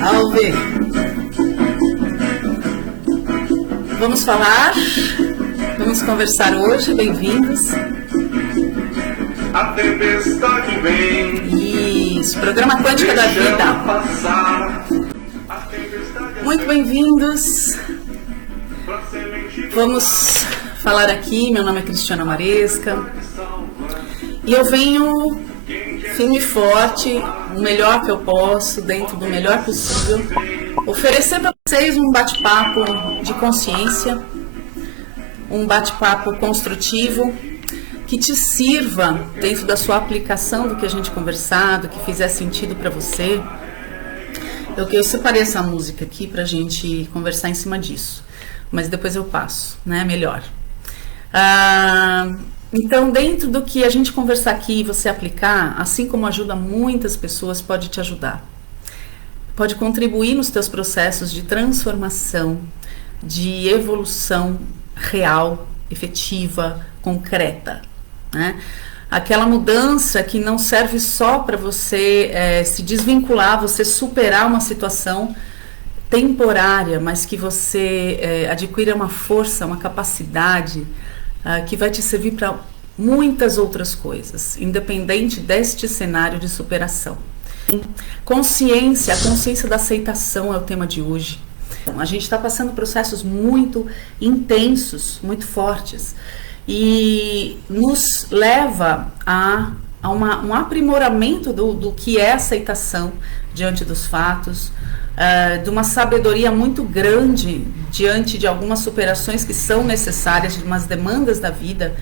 Salve! Vamos falar, vamos conversar hoje, bem-vindos. A tempestade vem. Isso, programa Quântica da Vida. Muito bem-vindos. Vamos falar aqui, meu nome é Cristiana Maresca. E eu venho firme e forte, o melhor que eu posso, dentro do melhor possível, oferecer para vocês um bate-papo de consciência, um bate-papo construtivo, que te sirva dentro da sua aplicação do que a gente conversar, do que fizer sentido para você. Eu separei essa música aqui para a gente conversar em cima disso, mas depois eu passo, né? Melhor. Então, dentro do que a gente conversar aqui e você aplicar, assim como ajuda muitas pessoas, pode te ajudar. Pode contribuir nos teus processos de transformação, de evolução real, efetiva, concreta, né? Aquela mudança que não serve só para você se desvincular, você superar uma situação temporária, mas que você adquira uma força, uma capacidade que vai te servir para muitas outras coisas, independente deste cenário de superação. Consciência, a consciência da aceitação é o tema de hoje. A gente está passando processos muito intensos, muito fortes, e nos leva a um aprimoramento do que é aceitação diante dos fatos, de uma sabedoria muito grande diante de algumas superações que são necessárias, de umas demandas da vida,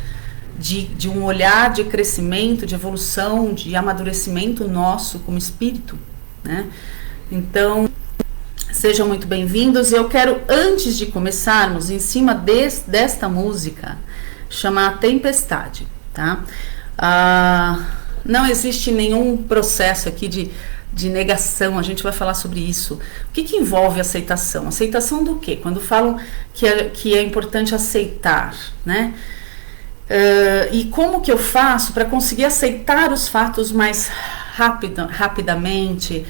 de um olhar de crescimento, de evolução, de amadurecimento nosso como espírito, né? Então, sejam muito bem-vindos. Eu quero, antes de começarmos, em cima desta música, chamar a tempestade, tá? Não existe nenhum processo aqui de negação, a gente vai falar sobre isso. O que envolve aceitação? Aceitação do quê? Quando falam que é importante aceitar, né? E como que eu faço para conseguir aceitar os fatos mais rapidamente?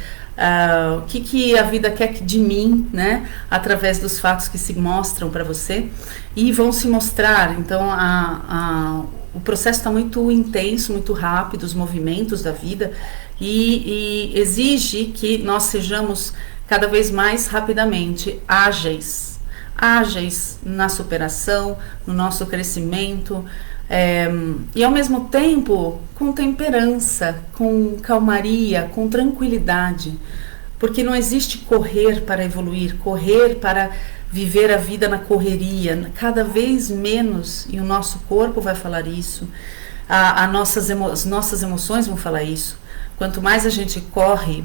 O que a vida quer de mim, né? Através dos fatos que se mostram para você e vão se mostrar. Então, o processo está muito intenso, muito rápido, os movimentos da vida, e exige que nós sejamos cada vez mais rapidamente ágeis na superação, no nosso crescimento, e ao mesmo tempo com temperança, com calmaria, com tranquilidade, porque não existe correr para evoluir, correr para viver a vida na correria, cada vez menos, e o nosso corpo vai falar isso, as nossas emoções vão falar isso. Quanto mais a gente corre,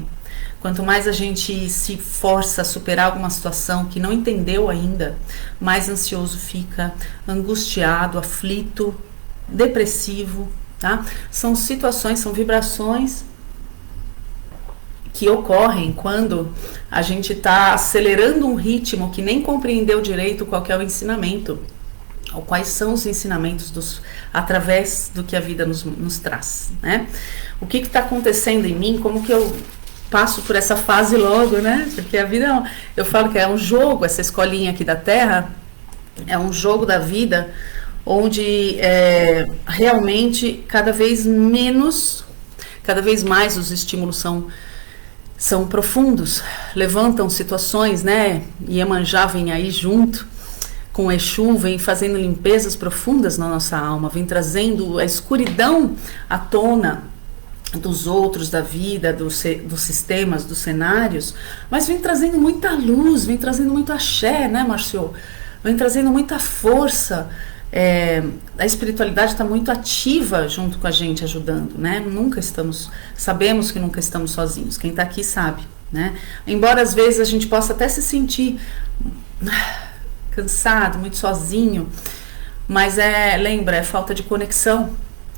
quanto mais a gente se força a superar alguma situação que não entendeu ainda, mais ansioso fica, angustiado, aflito, depressivo, tá? São situações, são vibrações que ocorrem quando a gente está acelerando um ritmo que nem compreendeu direito qual que é o ensinamento, ou quais são os ensinamentos através do que a vida nos traz, né? O que está acontecendo em mim, como que eu passo por essa fase logo, né? Porque a vida, eu falo que é um jogo, essa escolinha aqui da Terra, é um jogo da vida, onde realmente cada vez mais os estímulos são profundos, levantam situações, né? Iemanjá vem aí junto com o Exu, vem fazendo limpezas profundas na nossa alma, vem trazendo a escuridão à tona dos outros, da vida, dos sistemas, dos cenários, mas vem trazendo muita luz, vem trazendo muito axé, né, Márcio? Vem trazendo muita força. A espiritualidade está muito ativa junto com a gente, ajudando, né? Sabemos que nunca estamos sozinhos, quem está aqui sabe, né? Embora às vezes a gente possa até se sentir cansado, muito sozinho, mas lembra, é falta de conexão,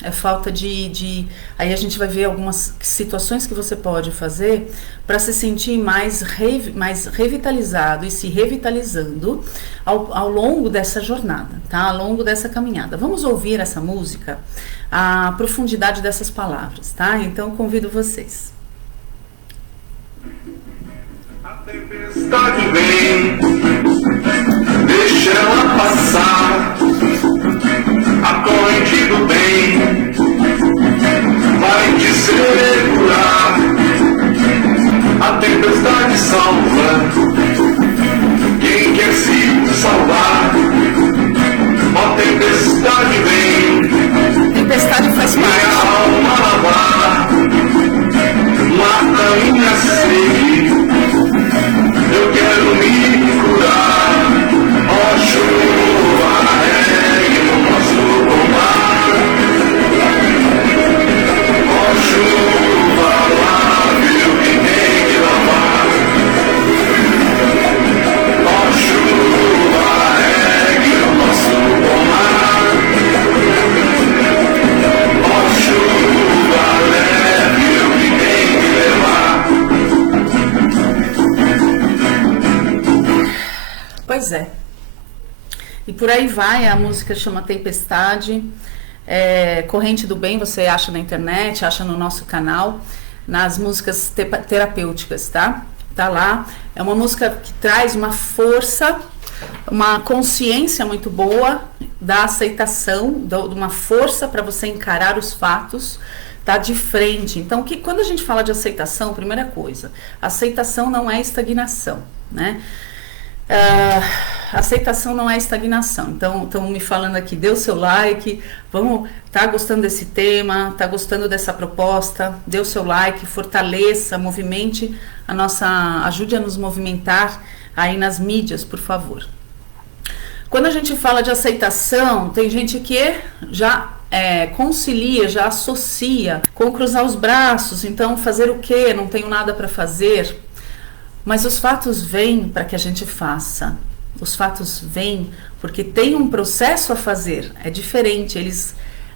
é falta de... Aí a gente vai ver algumas situações que você pode fazer para se sentir mais revitalizado e se revitalizando ao longo dessa jornada, tá? Ao longo dessa caminhada. Vamos ouvir essa música, a profundidade dessas palavras, tá? Então convido vocês. A tempestade vem, deixa ela passar. A corrente do bem vai te segurar. A tempestade salva quem quer se salvar. Ó tempestade vem, Tempestade faz minha parte. alma lavar, mata minha sede, eu quero me curar. Ó chuva, regue no nosso pomar. Ó chuva, lave o que tem que lavar. Ó chuva, regue no nosso pomar. Ó chuva, leve o que tem que levar. Pois é. E por aí vai, a música chama Tempestade. Corrente do Bem, você acha na internet, acha no nosso canal, nas músicas terapêuticas, tá? Tá lá. É uma música que traz uma força, uma consciência muito boa da aceitação, de uma força para você encarar os fatos, tá de frente. Então, quando a gente fala de aceitação, primeira coisa, aceitação não é estagnação, né? Aceitação não é estagnação. Então, estão me falando aqui, dê o seu like, tá gostando desse tema, tá gostando dessa proposta, dê o seu like, fortaleça, movimente ajude a nos movimentar aí nas mídias, por favor. Quando a gente fala de aceitação, tem gente que já concilia, já associa com cruzar os braços, então fazer o quê? Não tenho nada para fazer. Mas os fatos vêm para que a gente faça. Os fatos vêm porque tem um processo a fazer. É diferente.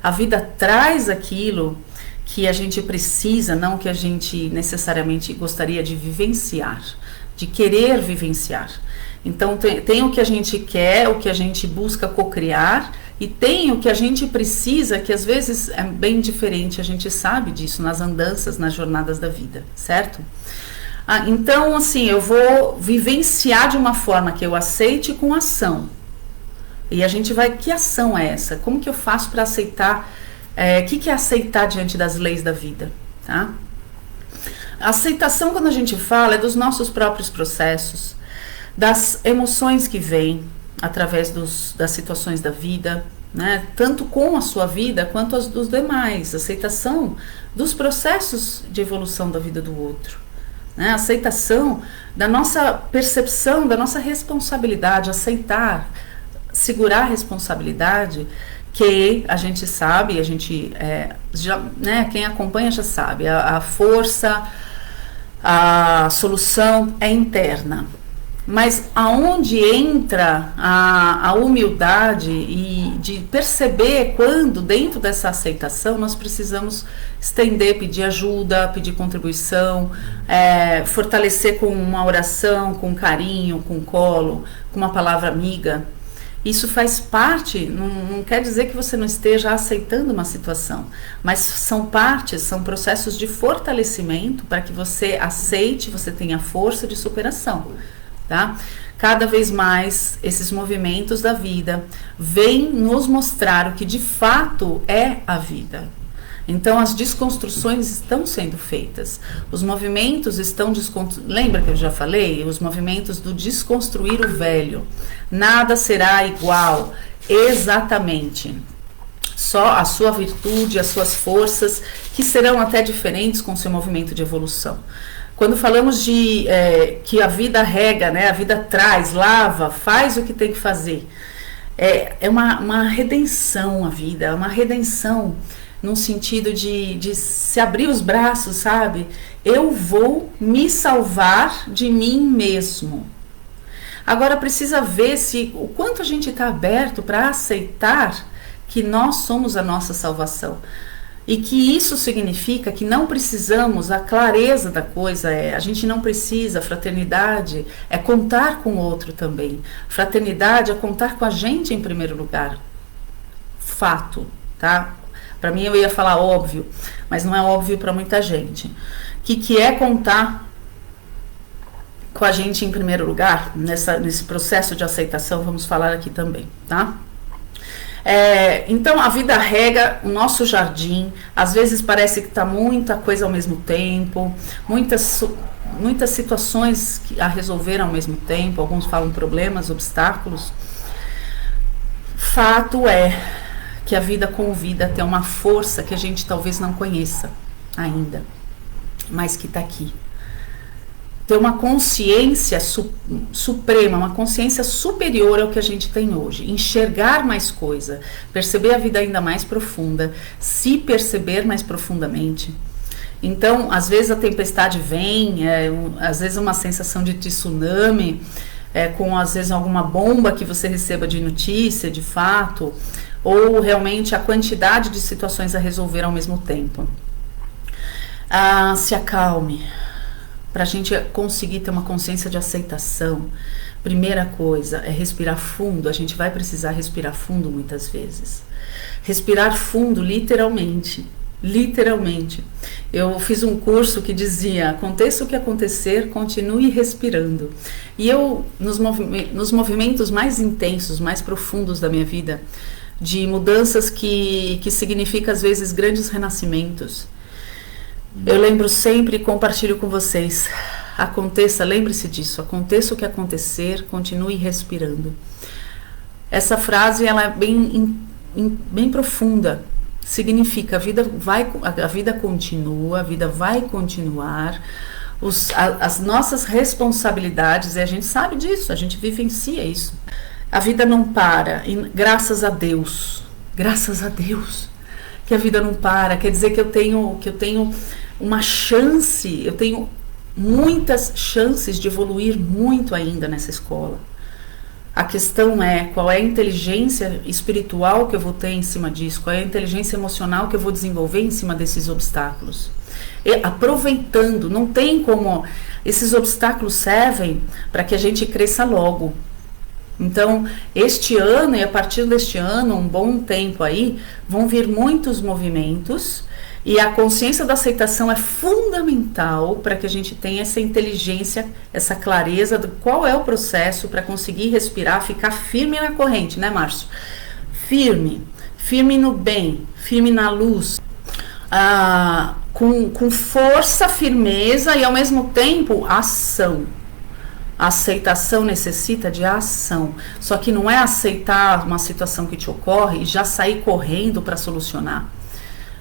A vida traz aquilo que a gente precisa, não que a gente necessariamente gostaria de vivenciar, de querer vivenciar. Então tem o que a gente quer, o que a gente busca cocriar, e tem o que a gente precisa, que às vezes é bem diferente. A gente sabe disso nas andanças, nas jornadas da vida, certo? Então, assim, eu vou vivenciar de uma forma que eu aceite com ação. E a gente vai, que ação é essa? Como que eu faço para aceitar? O que é aceitar diante das leis da vida? Tá? A aceitação, quando a gente fala, é dos nossos próprios processos, das emoções que vêm através das situações da vida, né? Tanto com a sua vida quanto as dos demais. Aceitação dos processos de evolução da vida do outro. Né? Aceitação da nossa percepção, da nossa responsabilidade, aceitar, segurar a responsabilidade, que a gente sabe, quem acompanha já sabe, a força, a solução é interna. Mas aonde entra a humildade e de perceber quando dentro dessa aceitação nós precisamos estender, pedir ajuda, pedir contribuição, fortalecer com uma oração, com carinho, com colo, com uma palavra amiga. Isso faz parte, não quer dizer que você não esteja aceitando uma situação, mas são processos de fortalecimento para que você aceite, você tenha força de superação, tá? Cada vez mais esses movimentos da vida vêm nos mostrar o que de fato é a vida. Então as desconstruções estão sendo feitas, os movimentos estão lembra que eu já falei? Os movimentos do desconstruir o velho. Nada será igual, exatamente. Só a sua virtude, as suas forças, que serão até diferentes com o seu movimento de evolução. Quando falamos de que a vida rega, né? A vida traz, lava, faz o que tem que fazer. É uma redenção a vida, é uma redenção num sentido de se abrir os braços, sabe? Eu vou me salvar de mim mesmo. Agora precisa ver o quanto a gente está aberto para aceitar que nós somos a nossa salvação. E que isso significa que não precisamos, a clareza da coisa a gente não precisa, fraternidade é contar com o outro também. Fraternidade é contar com a gente em primeiro lugar. Fato, tá? Para mim eu ia falar óbvio, mas não é óbvio para muita gente. Que é contar com a gente em primeiro lugar, nesse processo de aceitação, vamos falar aqui também, tá? Então a vida rega o nosso jardim, às vezes parece que tá muita coisa ao mesmo tempo, muitas situações a resolver ao mesmo tempo, alguns falam problemas, obstáculos. Fato é que a vida convida a ter uma força que a gente talvez não conheça ainda, mas que está aqui. Ter uma consciência suprema, uma consciência superior ao que a gente tem hoje. Enxergar mais coisa, perceber a vida ainda mais profunda, se perceber mais profundamente. Então, às vezes a tempestade vem, às vezes uma sensação de tsunami, com às vezes alguma bomba que você receba de notícia, de fato, ou realmente a quantidade de situações a resolver ao mesmo tempo. Se acalme. Para a gente conseguir ter uma consciência de aceitação, primeira coisa é respirar fundo. A gente vai precisar respirar fundo muitas vezes. Respirar fundo, literalmente. Literalmente. Eu fiz um curso que dizia: aconteça o que acontecer, continue respirando. E eu, nos movimentos mais intensos, mais profundos da minha vida, de mudanças que significam às vezes grandes renascimentos, eu lembro sempre e compartilho com vocês: aconteça, lembre-se disso, aconteça o que acontecer, continue respirando. Essa frase ela é bem profunda. Significa a vida continua, a vida vai continuar, as nossas responsabilidades, e a gente sabe disso, a gente vivencia isso. A vida não para, e graças a Deus que a vida não para. Quer dizer que eu tenho uma chance, eu tenho muitas chances de evoluir muito ainda nessa escola. A questão é qual é a inteligência espiritual que eu vou ter em cima disso, qual é a inteligência emocional que eu vou desenvolver em cima desses obstáculos. E aproveitando, não tem como, esses obstáculos servem para que a gente cresça logo. Então, este ano e a partir deste ano, um bom tempo aí, vão vir muitos movimentos. E a consciência da aceitação é fundamental para que a gente tenha essa inteligência, essa clareza de qual é o processo para conseguir respirar, ficar firme na corrente, né, Márcio? Firme no bem, firme na luz, com força, firmeza e ao mesmo tempo ação. A aceitação necessita de ação, só que não é aceitar uma situação que te ocorre e já sair correndo para solucionar.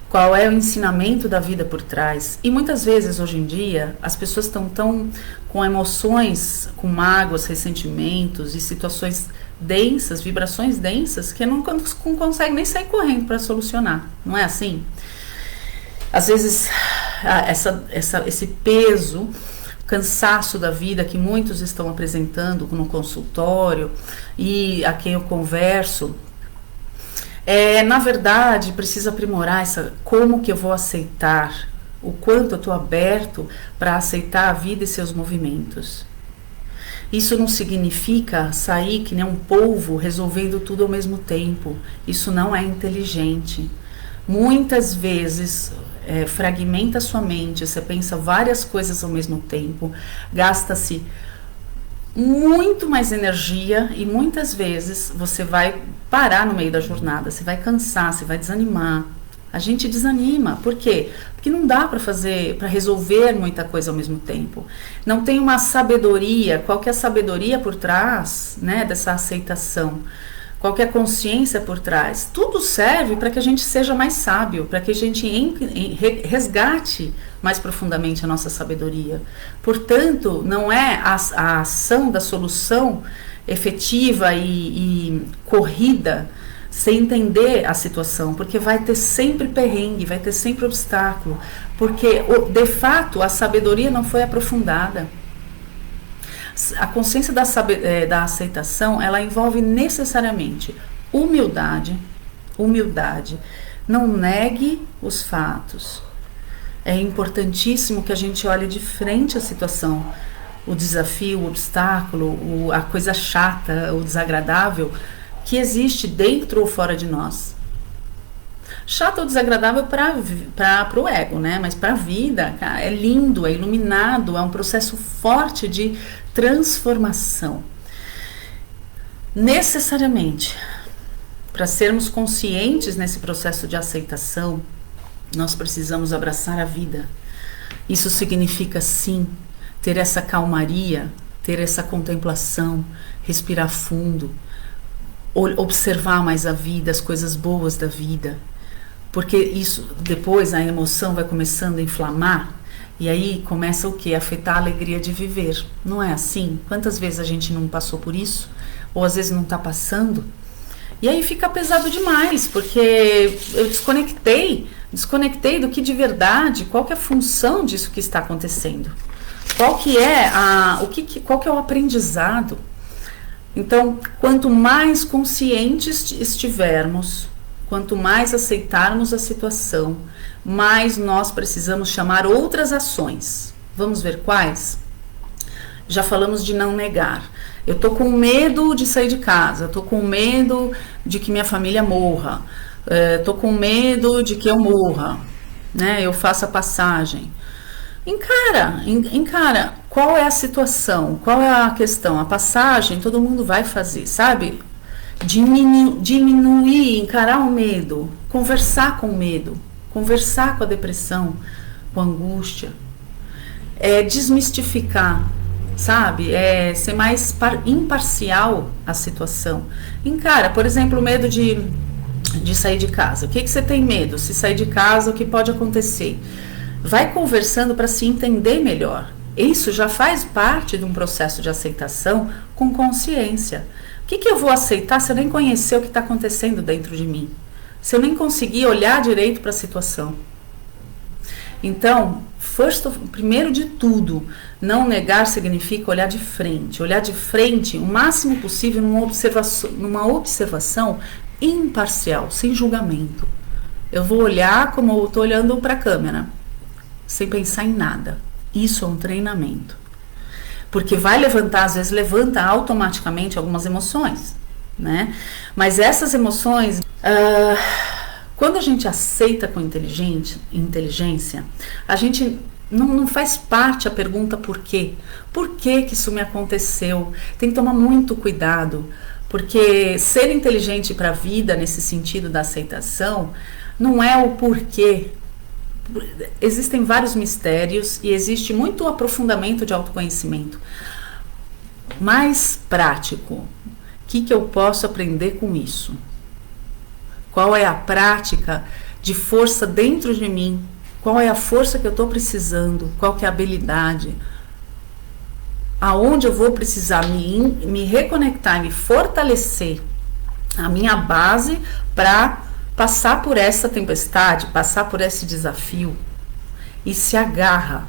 Qual é o ensinamento da vida por trás? E muitas vezes, hoje em dia, as pessoas estão tão com emoções, com mágoas, ressentimentos e situações densas, vibrações densas, que não conseguem nem sair correndo para solucionar. Não é assim? Às vezes, esse peso, cansaço da vida que muitos estão apresentando no consultório e a quem eu converso, na verdade, precisa aprimorar como que eu vou aceitar, o quanto eu estou aberto para aceitar a vida e seus movimentos. Isso não significa sair que nem um polvo resolvendo tudo ao mesmo tempo. Isso não é inteligente. Muitas vezes fragmenta sua mente, você pensa várias coisas ao mesmo tempo, gasta-se muito mais energia e muitas vezes você vai parar no meio da jornada, você vai cansar, você vai desanimar. A gente desanima, por quê? Porque não dá para resolver muita coisa ao mesmo tempo. Não tem uma sabedoria. Qual que é a sabedoria por trás, né, dessa aceitação? Qual que é a consciência por trás? Tudo serve para que a gente seja mais sábio, para que a gente resgate mais profundamente a nossa sabedoria. Portanto, não é a ação da solução efetiva e corrida sem entender a situação, porque vai ter sempre perrengue, vai ter sempre obstáculo, porque de fato a sabedoria não foi aprofundada. A consciência da aceitação, ela envolve necessariamente humildade. Não negue os fatos. É importantíssimo que a gente olhe de frente à situação, o desafio, o obstáculo, a coisa chata, o desagradável que existe dentro ou fora de nós. Chato ou desagradável para o ego, né? Mas para a vida, cara, é lindo, é iluminado, é um processo forte de transformação. Necessariamente, para sermos conscientes nesse processo de aceitação, nós precisamos abraçar a vida. Isso significa, sim, ter essa calmaria, ter essa contemplação, respirar fundo, observar mais a vida, as coisas boas da vida. Porque isso, depois a emoção vai começando a inflamar, e aí começa o quê? Afetar a alegria de viver. Não é assim? Quantas vezes a gente não passou por isso? Ou às vezes não está passando? E aí fica pesado demais, porque eu desconectei do que de verdade, qual que é a função disso que está acontecendo. Qual que é qual que é o aprendizado? Então, quanto mais conscientes estivermos, quanto mais aceitarmos a situação, mais nós precisamos chamar outras ações. Vamos ver quais? Já falamos de não negar. Eu tô com medo de sair de casa, tô com medo de que minha família morra, tô com medo de que eu morra, né? Eu faça a passagem. Encara qual é a situação, qual é a questão. A passagem todo mundo vai fazer, sabe? Diminuir, encarar o medo, conversar com o medo, conversar com a depressão, com a angústia, desmistificar, sabe? Ser mais imparcial a situação. Encara, por exemplo, o medo de sair de casa. O que você tem medo? Se sair de casa, o que pode acontecer? Vai conversando para se entender melhor. Isso já faz parte de um processo de aceitação com consciência. O que eu vou aceitar se eu nem conhecer o que está acontecendo dentro de mim? Se eu nem conseguir olhar direito para a situação? Então, primeiro de tudo, não negar significa olhar de frente. Olhar de frente o máximo possível numa observação imparcial, sem julgamento. Eu vou olhar como eu estou olhando para a câmera, sem pensar em nada. Isso é um treinamento. Porque vai levantar, às vezes levanta automaticamente algumas emoções, né? Mas essas emoções, quando a gente aceita com inteligência, a gente não faz parte a pergunta por quê. Por que isso me aconteceu? Tem que tomar muito cuidado, porque ser inteligente para a vida, nesse sentido da aceitação, não é o porquê. Existem vários mistérios e existe muito aprofundamento de autoconhecimento. Mais prático, o que eu posso aprender com isso? Qual é a prática de força dentro de mim? Qual é a força que eu estou precisando? Qual que é a habilidade? Aonde eu vou precisar me reconectar, me fortalecer a minha base para passar por essa tempestade, passar por esse desafio, e se agarra.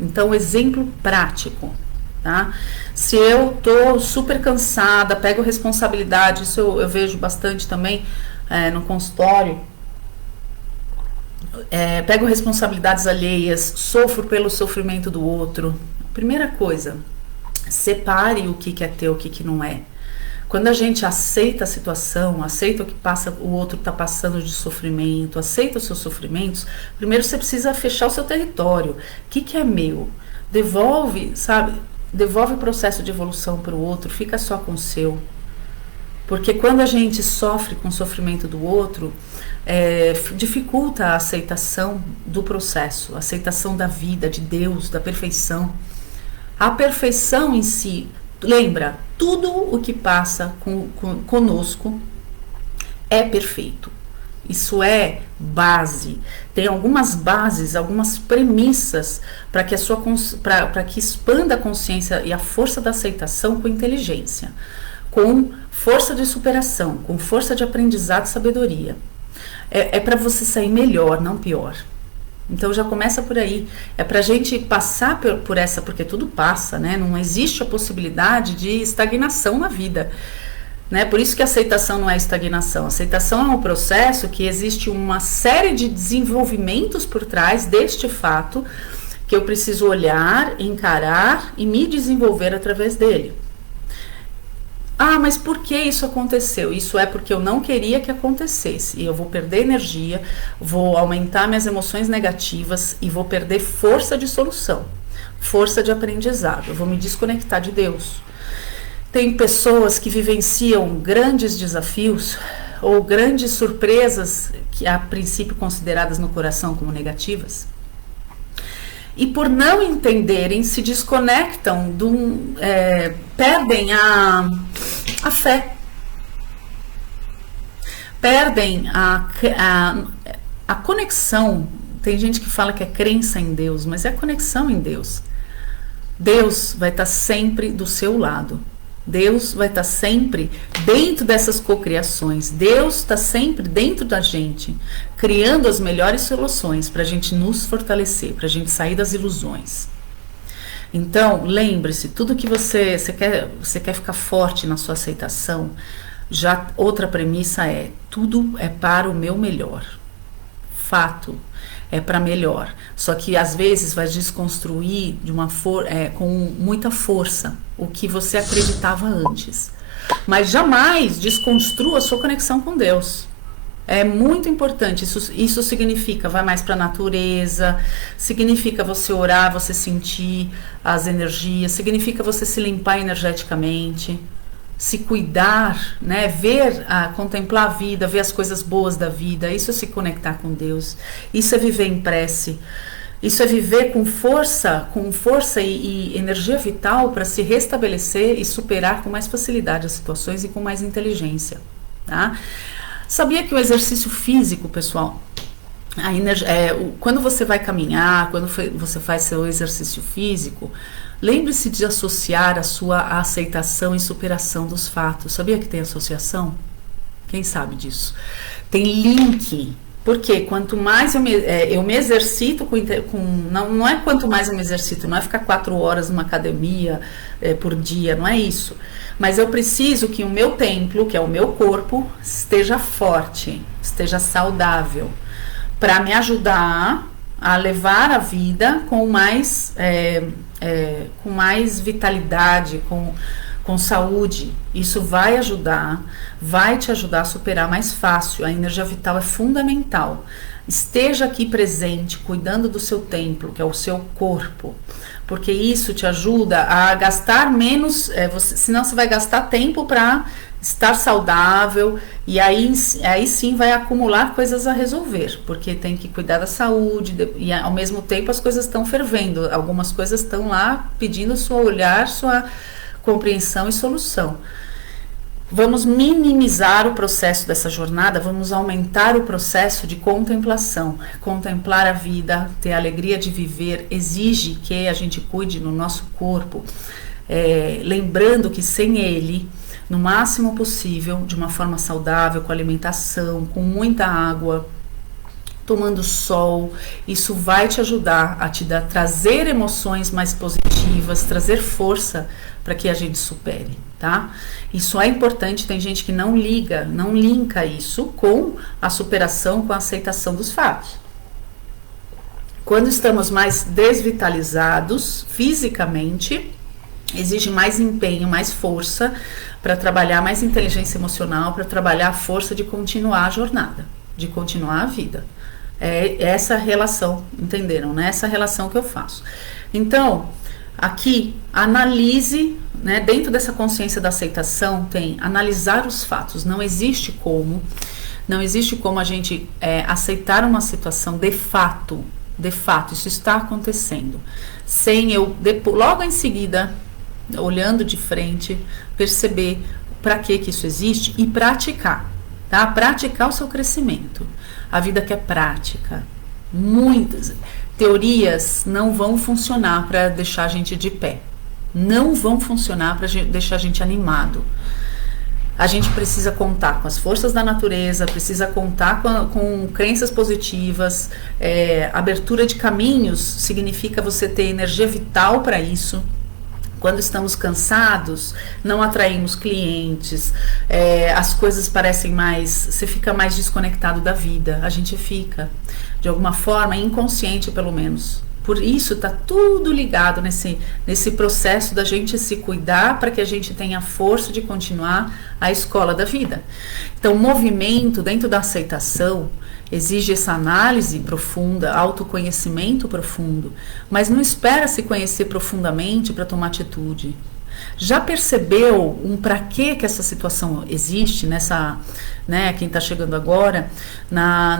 Então, exemplo prático, tá? Se eu tô super cansada, pego responsabilidade, isso eu vejo bastante também no consultório, pego responsabilidades alheias, sofro pelo sofrimento do outro. Primeira coisa, separe o que é teu, o que não é. Quando a gente aceita a situação, aceita o que o outro está passando de sofrimento, aceita os seus sofrimentos, primeiro você precisa fechar o seu território. O que é meu? Devolve, sabe? Devolve o processo de evolução para o outro, fica só com o seu. Porque quando a gente sofre com o sofrimento do outro, dificulta a aceitação do processo, a aceitação da vida, de Deus, da perfeição. A perfeição em si, lembra, tudo o que passa conosco é perfeito. Isso é base. Tem algumas bases, algumas premissas para que para que expanda a consciência e a força da aceitação com inteligência, com força de superação, com força de aprendizado e sabedoria. É para você sair melhor, não pior. Então já começa por aí. É pra gente passar por essa, porque tudo passa, né? Não existe a possibilidade de estagnação na vida, né? Por isso que a aceitação não é estagnação. A aceitação é um processo que existe uma série de desenvolvimentos por trás deste fato que eu preciso olhar, encarar e me desenvolver através dele. Ah, mas por que isso aconteceu? Isso é porque eu não queria que acontecesse. E eu vou perder energia, vou aumentar minhas emoções negativas e vou perder força de solução. Força de aprendizado. Eu vou me desconectar de Deus. Tem pessoas que vivenciam grandes desafios ou grandes surpresas que a princípio consideradas no coração como negativas. E por não entenderem, se desconectam, perdem a fé. Perdem a conexão. Tem gente que fala que é crença em Deus, mas é a conexão em Deus. Deus vai estar sempre do seu lado. Deus vai estar sempre dentro dessas cocriações. Deus está sempre dentro da gente, criando as melhores soluções para a gente nos fortalecer, para a gente sair das ilusões. Então, lembre-se, tudo que você quer ficar forte na sua aceitação, já outra premissa é, tudo é para o meu melhor. Fato. É para melhor. Só que às vezes vai desconstruir com muita força o que você acreditava antes. Mas jamais desconstrua a sua conexão com Deus. É muito importante. Isso significa, vai mais para a natureza, significa você orar, você sentir as energias, significa você se limpar energeticamente, se cuidar, né? Contemplar a vida, ver as coisas boas da vida. Isso é se conectar com Deus. Isso é viver em prece. Isso é viver com força e energia vital para se restabelecer e superar com mais facilidade as situações e com mais inteligência, tá? Sabia que o exercício físico, pessoal, quando você vai caminhar, quando você faz seu exercício físico, lembre-se de associar a sua aceitação e superação dos fatos. Sabia que tem associação? Quem sabe disso? Tem link. Porque quanto mais eu me exercito não é quanto mais eu me exercito, não é ficar 4 horas numa academia por dia, não é isso. Mas eu preciso que o meu templo, que é o meu corpo, esteja forte, esteja saudável, para me ajudar a levar a vida com mais vitalidade, com saúde. Isso vai te ajudar a superar mais fácil. A energia vital é fundamental. Esteja aqui presente, cuidando do seu templo, que é o seu corpo, porque isso te ajuda a gastar menos, senão você vai gastar tempo para estar saudável, e aí sim vai acumular coisas a resolver, porque tem que cuidar da saúde, e ao mesmo tempo as coisas estão fervendo, algumas coisas estão lá pedindo seu olhar, sua compreensão e solução. Vamos minimizar o processo dessa jornada, vamos aumentar o processo de contemplação. Contemplar a vida, ter a alegria de viver, exige que a gente cuide no nosso corpo, lembrando que sem ele, no máximo possível, de uma forma saudável, com alimentação, com muita água, tomando sol, isso vai te ajudar a trazer emoções mais positivas, trazer força para que a gente supere, tá? Isso é importante, tem gente que não linka isso com a superação, com a aceitação dos fatos. Quando estamos mais desvitalizados fisicamente, exige mais empenho, mais força para trabalhar, mais inteligência emocional, para trabalhar a força de continuar a jornada, de continuar a vida. É essa relação, entenderam, né? Essa relação que eu faço. Então, aqui, analise, né? Dentro dessa consciência da aceitação, tem analisar os fatos. Não existe como a gente aceitar uma situação de fato, isso está acontecendo, sem eu, logo em seguida, olhando de frente, perceber para que isso existe e praticar, tá? Praticar o seu crescimento. A vida que é prática. Muitas teorias não vão funcionar para deixar a gente de pé. Não vão funcionar para deixar a gente animado. A gente precisa contar com as forças da natureza, precisa contar com crenças positivas. Abertura de caminhos significa você ter energia vital para isso. Quando estamos cansados, não atraímos clientes, as coisas parecem você fica mais desconectado da vida, a gente fica, de alguma forma, inconsciente pelo menos, Por isso está tudo ligado nesse processo da gente se cuidar para que a gente tenha força de continuar a escola da vida. Então, o movimento dentro da aceitação exige essa análise profunda, autoconhecimento profundo, mas não espera se conhecer profundamente para tomar atitude. Já percebeu para que essa situação existe nessa, né, quem está chegando agora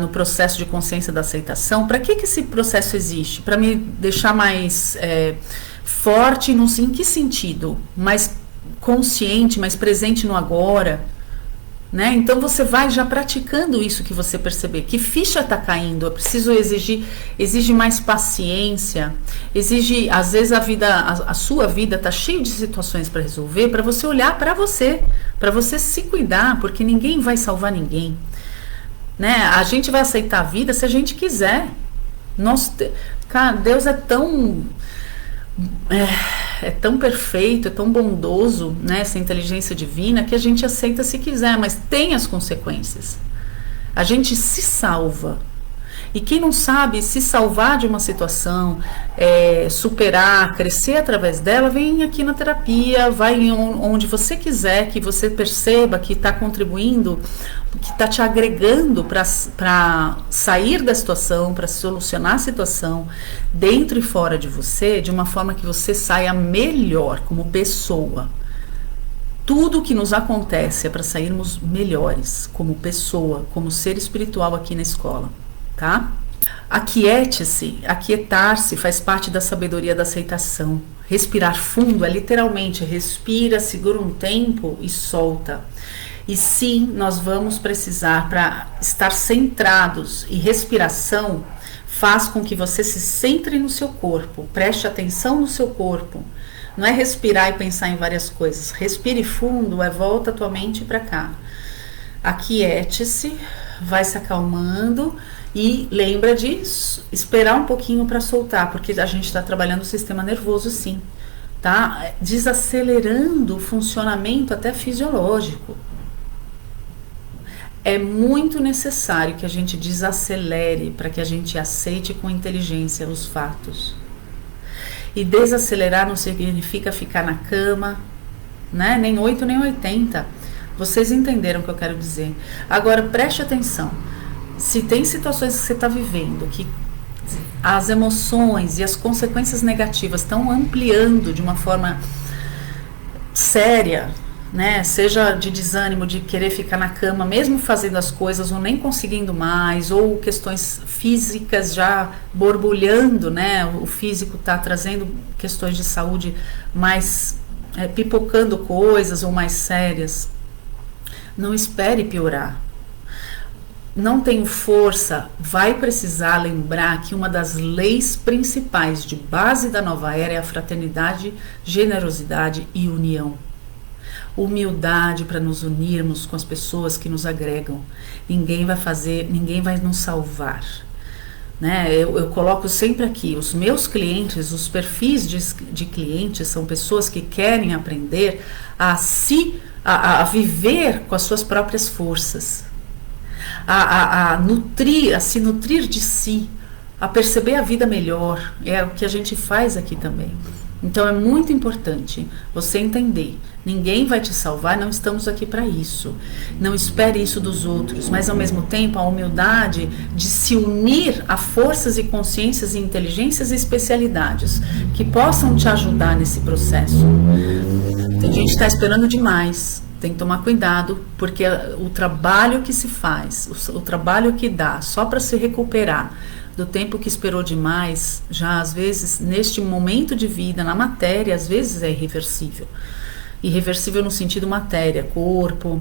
no processo de consciência da aceitação? Para que esse processo existe? Para me deixar mais forte, em que sentido? Mais consciente, mais presente no agora, né? Então você vai já praticando isso que você perceber, que ficha está caindo, eu preciso exige mais paciência, exige, às vezes a sua vida está cheia de situações para resolver, para você olhar para você se cuidar, porque ninguém vai salvar ninguém, né? A gente vai aceitar a vida se a gente quiser. Cara, Deus é tão perfeito, é tão bondoso, né, essa inteligência divina, que a gente aceita se quiser, mas tem as consequências. A gente se salva. E quem não sabe se salvar de uma situação, superar, crescer através dela, vem aqui na terapia, vai onde você quiser, que você perceba que está contribuindo, que está te agregando para sair da situação, para solucionar a situação dentro e fora de você, de uma forma que você saia melhor como pessoa. Tudo que nos acontece é para sairmos melhores como pessoa, como ser espiritual aqui na escola, tá? Aquiete-se, aquietar-se faz parte da sabedoria da aceitação. Respirar fundo é literalmente respira, segura um tempo e solta. E sim, nós vamos precisar para estar centrados, e respiração faz com que você se centre no seu corpo, preste atenção no seu corpo. Não é respirar e pensar em várias coisas. Respire fundo, volta a tua mente para cá. Aquiete-se, vai se acalmando e lembra de esperar um pouquinho para soltar, porque a gente está trabalhando o sistema nervoso, sim, tá? Desacelerando o funcionamento até fisiológico. É muito necessário que a gente desacelere para que a gente aceite com inteligência os fatos. E desacelerar não significa ficar na cama, né? Nem 8 nem 80. Vocês entenderam o que eu quero dizer. Agora preste atenção. Se tem situações que você está vivendo, que as emoções e as consequências negativas estão ampliando de uma forma séria, né? Seja de desânimo, de querer ficar na cama, mesmo fazendo as coisas, ou nem conseguindo mais, ou questões físicas já borbulhando, né? O físico está trazendo questões de saúde mais pipocando coisas ou mais sérias. Não espere piorar. Não tenho força, vai precisar lembrar que uma das leis principais de base da nova era é a fraternidade, generosidade e união. Humildade para nos unirmos com as pessoas que nos agregam. Ninguém vai nos salvar, né? Eu coloco sempre aqui, os meus clientes, os perfis de clientes são pessoas que querem aprender a viver com as suas próprias forças, a se nutrir de si, a perceber a vida melhor. É o que a gente faz aqui também. Então é muito importante você entender, ninguém vai te salvar, não estamos aqui para isso. Não espere isso dos outros, mas ao mesmo tempo a humildade de se unir a forças e consciências e inteligências e especialidades que possam te ajudar nesse processo. Tem gente que está esperando demais, tem que tomar cuidado, porque o trabalho que se faz, o trabalho que dá só para se recuperar do tempo que esperou demais, já às vezes neste momento de vida, na matéria, às vezes é irreversível. Irreversível no sentido matéria, corpo,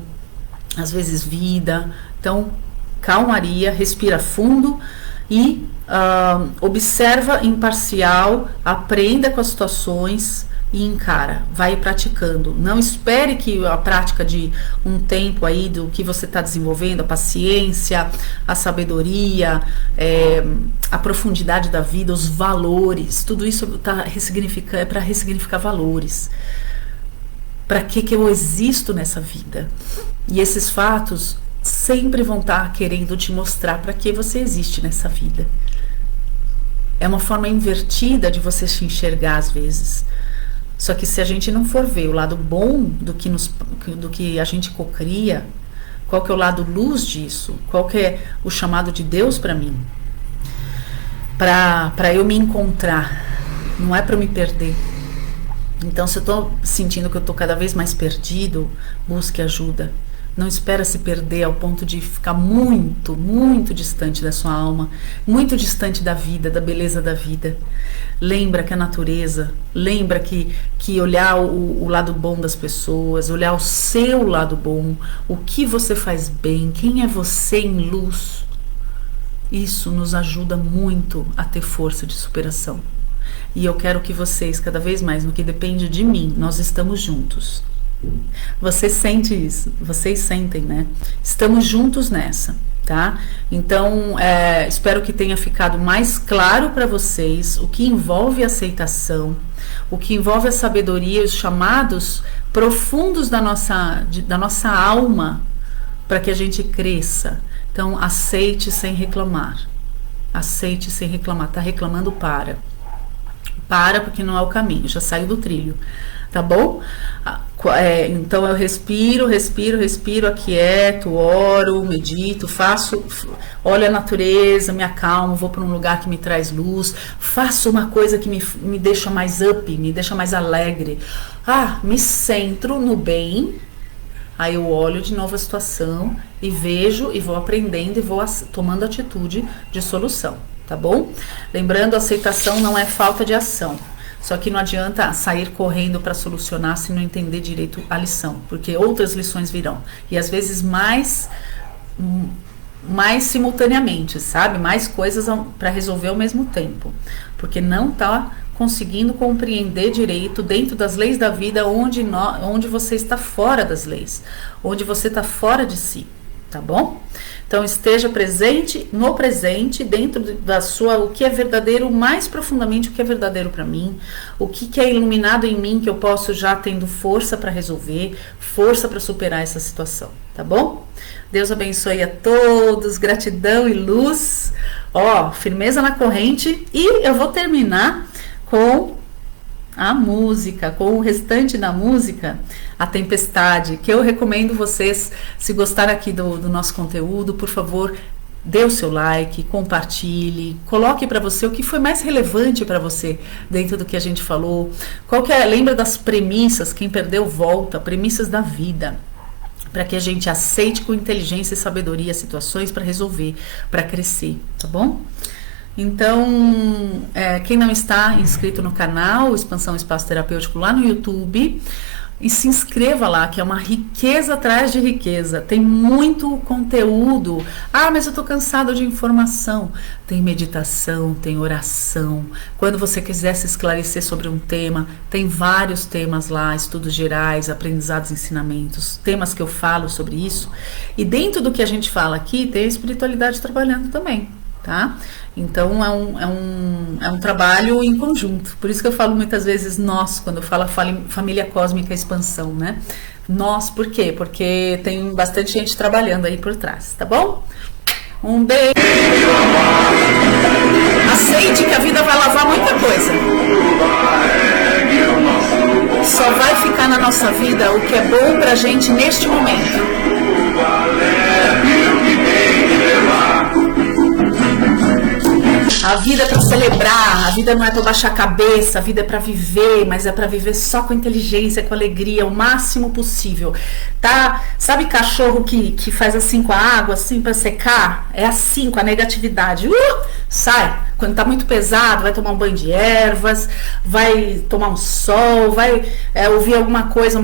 às vezes vida. Então, calmaria, respira fundo e observa imparcial, aprenda com as situações e encara, vai praticando. Não espere que a prática de um tempo aí do que você está desenvolvendo, a paciência, a sabedoria, a profundidade da vida, os valores, tudo isso é para ressignificar valores. Para que eu existo nessa vida? E esses fatos sempre vão estar querendo te mostrar para que você existe nessa vida. É uma forma invertida de você se enxergar às vezes. Só que se a gente não for ver o lado bom do que a gente cocria, qual que é o lado luz disso? Qual que é o chamado de Deus para mim? Para eu me encontrar, não é para eu me perder. Então, se eu estou sentindo que eu estou cada vez mais perdido, busque ajuda. Não espera se perder ao ponto de ficar muito, muito distante da sua alma, muito distante da vida, da beleza da vida. Lembra que a natureza, lembra que olhar o lado bom das pessoas, olhar o seu lado bom, o que você faz bem, quem é você em luz, isso nos ajuda muito a ter força de superação. E eu quero que vocês, cada vez mais, no que depende de mim, nós estamos juntos. Você sente isso? Vocês sentem, né? Estamos juntos nessa, tá? Então, espero que tenha ficado mais claro para vocês o que envolve a aceitação, o que envolve a sabedoria, os chamados profundos da nossa alma para que a gente cresça. Então, aceite sem reclamar. Aceite sem reclamar. Tá reclamando, para. Para, porque não é o caminho, já saiu do trilho, tá bom? Então eu respiro, aquieto, oro, medito, olho a natureza, me acalmo, vou para um lugar que me traz luz, faço uma coisa que me deixa mais up, me deixa mais alegre. Me centro no bem, aí eu olho de novo a situação e vejo e vou aprendendo e vou tomando atitude de solução. Tá bom? Lembrando, a aceitação não é falta de ação. Só que não adianta sair correndo para solucionar se não entender direito a lição, porque outras lições virão. E às vezes mais simultaneamente, sabe? Mais coisas para resolver ao mesmo tempo. Porque não tá conseguindo compreender direito dentro das leis da vida onde você está fora das leis, onde você está fora de si. Tá bom? Então esteja presente, no presente, dentro da sua, o que é verdadeiro, mais profundamente o que é verdadeiro para mim, o que é iluminado em mim que eu posso já tendo força para resolver, força para superar essa situação, tá bom? Deus abençoe a todos, gratidão e luz, firmeza na corrente, e eu vou terminar com a música, com o restante da música, A Tempestade, que eu recomendo vocês, se gostar aqui do nosso conteúdo, por favor, dê o seu like, compartilhe, coloque para você o que foi mais relevante para você dentro do que a gente falou. Lembra das premissas, quem perdeu volta, premissas da vida, para que a gente aceite com inteligência e sabedoria as situações para resolver, para crescer, tá bom? Então, quem não está inscrito no canal Expansão Espaço Terapêutico lá no YouTube, e se inscreva lá, que é uma riqueza atrás de riqueza. Tem muito conteúdo. Mas eu tô cansado de informação. Tem meditação, tem oração. Quando você quiser se esclarecer sobre um tema, tem vários temas lá, estudos gerais, aprendizados, ensinamentos, temas que eu falo sobre isso. E dentro do que a gente fala aqui, tem a espiritualidade trabalhando também, tá? Então é um trabalho em conjunto. Por isso que eu falo muitas vezes nós, quando eu falo família cósmica expansão, né? Nós, por quê? Porque tem bastante gente trabalhando aí por trás, tá bom? Um beijo. Aceite que a vida vai lavar muita coisa. Só vai ficar na nossa vida o que é bom pra gente neste momento. A vida é para celebrar, a vida não é para baixar a cabeça, a vida é para viver, mas é para viver só com inteligência, com alegria, o máximo possível, tá? Sabe cachorro que faz assim com a água, assim para secar? É assim com a negatividade, sai. Quando tá muito pesado, vai tomar um banho de ervas, vai tomar um sol, vai ouvir alguma coisa,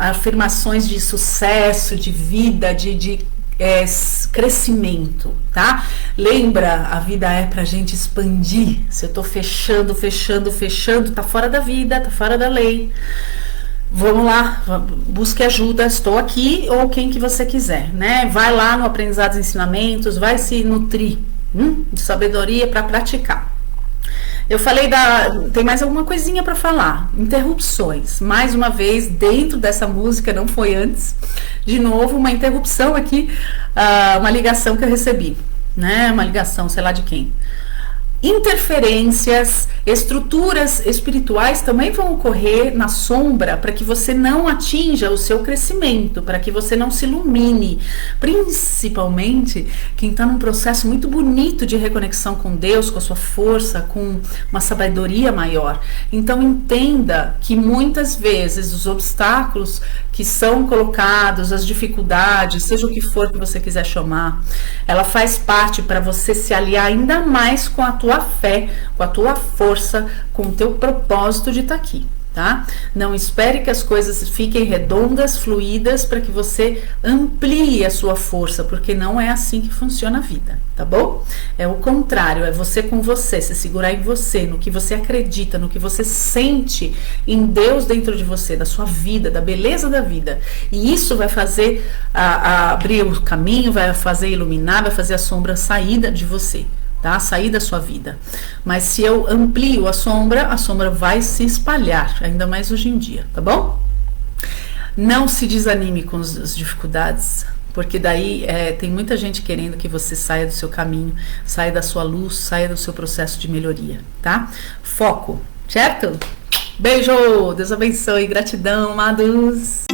afirmações de sucesso, de vida, de crescimento, tá? Lembra, a vida é pra gente expandir. Se eu tô fechando, tá fora da vida, tá fora da lei. Vamos lá, busque ajuda, estou aqui, ou quem que você quiser, né? Vai lá no Aprendizados e Ensinamentos, vai se nutrir de sabedoria para praticar. Eu falei tem mais alguma coisinha para falar. Interrupções. Mais uma vez, dentro dessa música, não foi antes. De novo, uma interrupção aqui, uma ligação que eu recebi, né? Uma ligação, sei lá de quem. interferências, estruturas espirituais também vão ocorrer na sombra para que você não atinja o seu crescimento, para que você não se ilumine. Principalmente quem está num processo muito bonito de reconexão com Deus, com a sua força, com uma sabedoria maior. Então entenda que muitas vezes os obstáculos que são colocados, as dificuldades, seja o que for que você quiser chamar, ela faz parte para você se aliar ainda mais com a tua fé, com a tua força, com o teu propósito de estar aqui, tá? Não espere que as coisas fiquem redondas, fluídas, para que você amplie a sua força, porque não é assim que funciona a vida, tá bom? É o contrário, é você com você, se segurar em você, no que você acredita, no que você sente em Deus dentro de você, da sua vida, da beleza da vida. E isso vai fazer abrir o caminho, vai fazer iluminar, vai fazer a sombra sair de você, tá? Sair da sua vida. Mas se eu amplio a sombra vai se espalhar, ainda mais hoje em dia, tá bom? Não se desanime com as dificuldades, porque daí tem muita gente querendo que você saia do seu caminho, saia da sua luz, saia do seu processo de melhoria, tá? Foco, certo? Beijo, Deus abençoe, gratidão, amados!